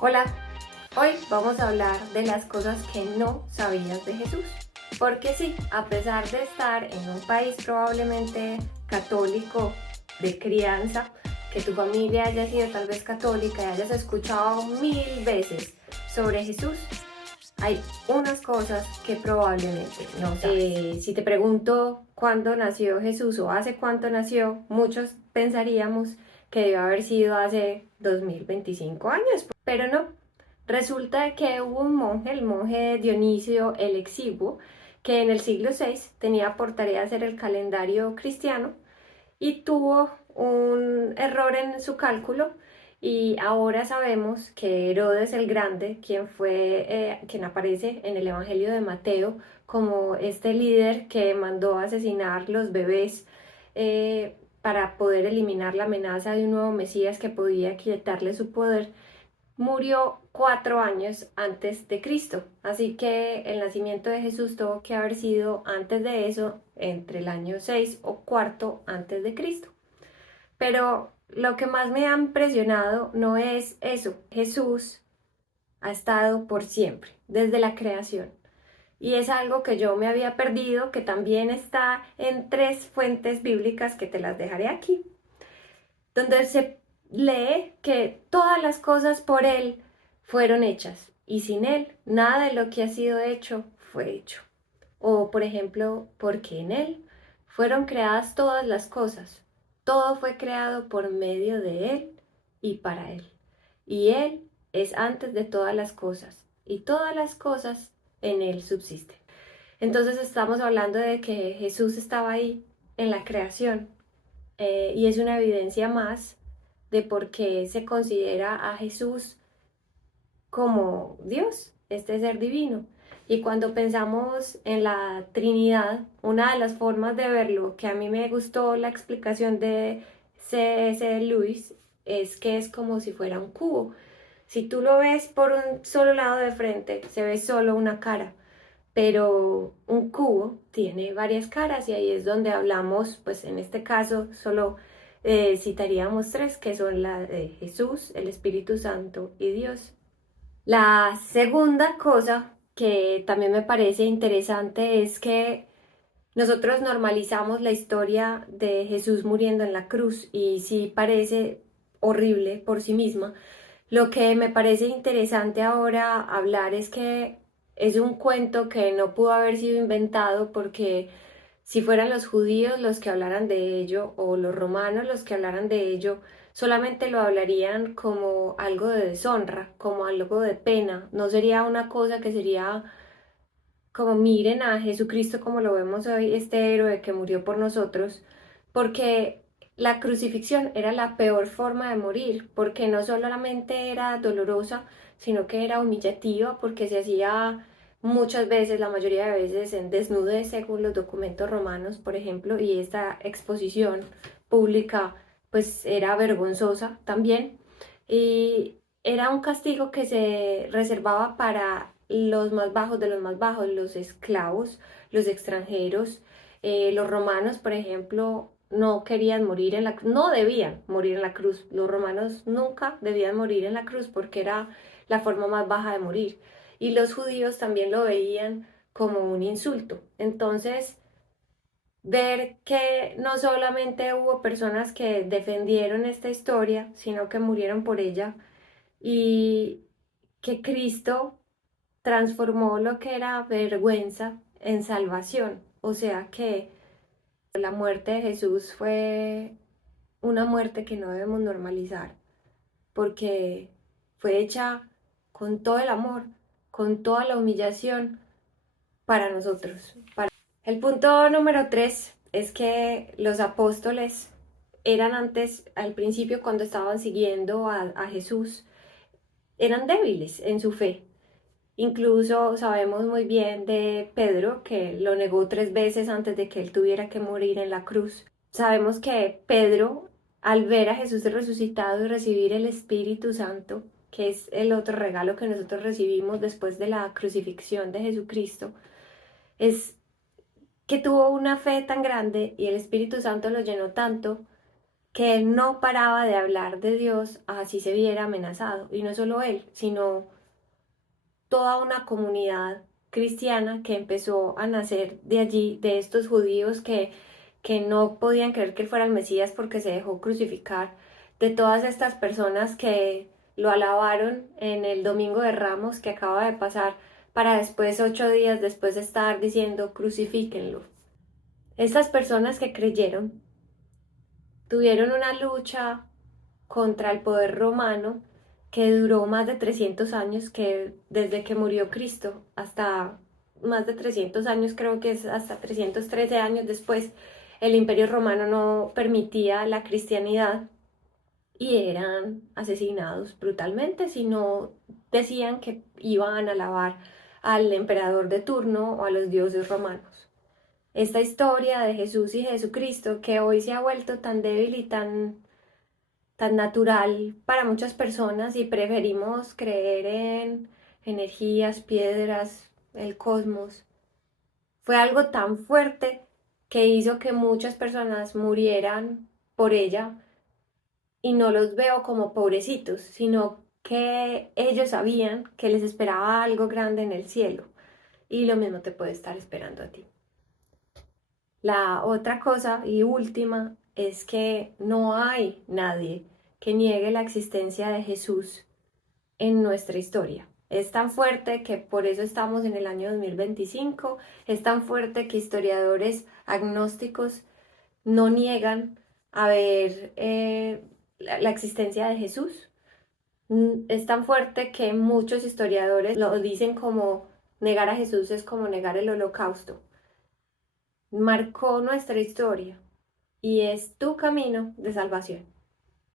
Hola, hoy vamos a hablar de las cosas que no sabías de Jesús. Porque sí, a pesar de estar en un país probablemente católico de crianza, que tu familia haya sido tal vez católica y hayas escuchado mil veces sobre Jesús, hay unas cosas que probablemente no sabes. Si te pregunto cuándo nació Jesús o hace cuánto nació, muchos pensaríamos que debe haber sido hace 2025 años, pero no. Resulta que hubo un monje, el monje Dionisio el Exiguo, que en el siglo VI tenía por tarea hacer el calendario cristiano y tuvo un error en su cálculo y ahora sabemos que Herodes el Grande, quien aparece en el Evangelio de Mateo como este líder que mandó asesinar los bebés para poder eliminar la amenaza de un nuevo Mesías que podía quitarle su poder, murió 4 años antes de Cristo. Así que el nacimiento de Jesús tuvo que haber sido antes de eso, entre el año 6 o cuarto antes de Cristo. Pero lo que más me ha impresionado no es eso. Jesús ha estado por siempre, desde la creación. Y es algo que yo me había perdido, que también está en 3 fuentes bíblicas que te las dejaré aquí, donde se lee que todas las cosas por Él fueron hechas y sin Él nada de lo que ha sido hecho fue hecho. O por ejemplo, porque en Él fueron creadas todas las cosas. Todo fue creado por medio de Él y para Él. Y Él es antes de todas las cosas y todas las cosas en Él subsisten. Entonces estamos hablando de que Jesús estaba ahí en la creación, y es una evidencia más de por qué se considera a Jesús como Dios, este ser divino. Y cuando pensamos en la Trinidad, una de las formas de verlo, que a mí me gustó la explicación de C.S. Lewis, es que es como si fuera un cubo. Si tú lo ves por un solo lado de frente, se ve solo una cara, pero un cubo tiene varias caras y ahí es donde hablamos, pues en este caso solo citaríamos 3, que son la de Jesús, el Espíritu Santo y Dios. La segunda cosa que también me parece interesante es que nosotros normalizamos la historia de Jesús muriendo en la cruz y sí parece horrible por sí misma. Lo que me parece interesante ahora hablar es que es un cuento que no pudo haber sido inventado, porque si fueran los judíos los que hablaran de ello o los romanos los que hablaran de ello, solamente lo hablarían como algo de deshonra, como algo de pena. No sería una cosa que sería como miren a Jesucristo como lo vemos hoy, este héroe que murió por nosotros, porque la crucifixión era la peor forma de morir, porque no solamente era dolorosa, sino que era humillativa, porque se hacía muchas veces, la mayoría de veces, en desnudez, según los documentos romanos, por ejemplo, y esta exposición pública pues era vergonzosa también, y era un castigo que se reservaba para los más bajos de los más bajos, los esclavos, los extranjeros. Los romanos, por ejemplo, no querían morir en la cruz, no debían morir en la cruz. Los romanos nunca debían morir en la cruz porque era la forma más baja de morir. Y los judíos también lo veían como un insulto. Entonces, ver que no solamente hubo personas que defendieron esta historia, sino que murieron por ella, y que Cristo transformó lo que era vergüenza en salvación. O sea que la muerte de Jesús fue una muerte que no debemos normalizar, porque fue hecha con todo el amor, con toda la humillación para nosotros. El punto número 3 es que los apóstoles eran antes, al principio, cuando estaban siguiendo a Jesús, eran débiles en su fe. Incluso sabemos muy bien de Pedro, que lo negó 3 veces antes de que él tuviera que morir en la cruz. Sabemos que Pedro, al ver a Jesús resucitado y recibir el Espíritu Santo, que es el otro regalo que nosotros recibimos después de la crucifixión de Jesucristo, es que tuvo una fe tan grande y el Espíritu Santo lo llenó tanto que él no paraba de hablar de Dios así se viera amenazado. Y no solo él, sino toda una comunidad cristiana que empezó a nacer de allí, de estos judíos que no podían creer que él fuera el Mesías porque se dejó crucificar, de todas estas personas que lo alabaron en el Domingo de Ramos que acaba de pasar, para después, 8 días después, estar diciendo crucifíquenlo. Estas personas que creyeron tuvieron una lucha contra el poder romano que duró más de 300 años, que desde que murió Cristo hasta más de 300 años, creo que es hasta 313 años después, el Imperio Romano no permitía la cristianidad y eran asesinados brutalmente si no decían que iban a alabar al emperador de turno o a los dioses romanos. Esta historia de Jesús y Jesucristo, que hoy se ha vuelto tan débil y tan natural para muchas personas y preferimos creer en energías, piedras, el cosmos, fue algo tan fuerte que hizo que muchas personas murieran por ella, y no los veo como pobrecitos, sino que ellos sabían que les esperaba algo grande en el cielo, y lo mismo te puede estar esperando a ti. La otra cosa y última es que no hay nadie que niegue la existencia de Jesús en nuestra historia. Es tan fuerte que por eso estamos en el año 2025, es tan fuerte que historiadores agnósticos no niegan haber la existencia de Jesús. Es tan fuerte que muchos historiadores lo dicen como negar a Jesús es como negar el holocausto. Marcó nuestra historia y es tu camino de salvación.